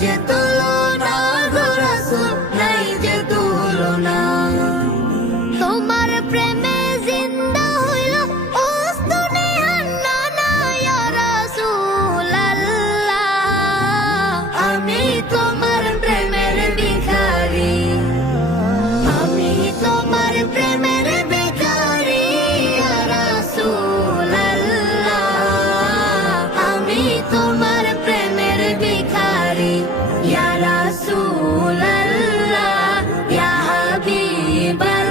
যে তুলনা গো রাসূল, নাই যে তুলনা। তোমার প্রেমে জিন্দা হইল উস্তুনে হান্নানা ইয়া রাসূলাল্লাহ। আমি তোমার প্রেমের ভিখারি, আমি তোমার প্রেমের ভিখারি ইয়া রাসূলাল্লাহ। আমি তোমার প্রেমের ভিখারি ইয়া রাসূলাল্লাহ, ইয়া হাবিবাল্লাহ।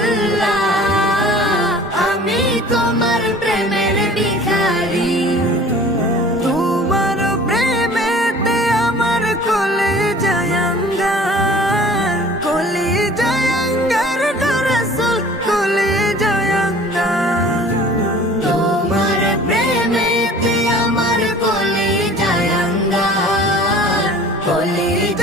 আমি তোমার প্রেমের ভিখারি। তোমার প্রেমেতে আমার কলিজায় আঙ্গার, কলিজায় আঙ্গার গো রাসূল, কলিজায় আঙ্গার। তোমার প্রেমেতে আমার কলিজায় আঙ্গার, কলিজায়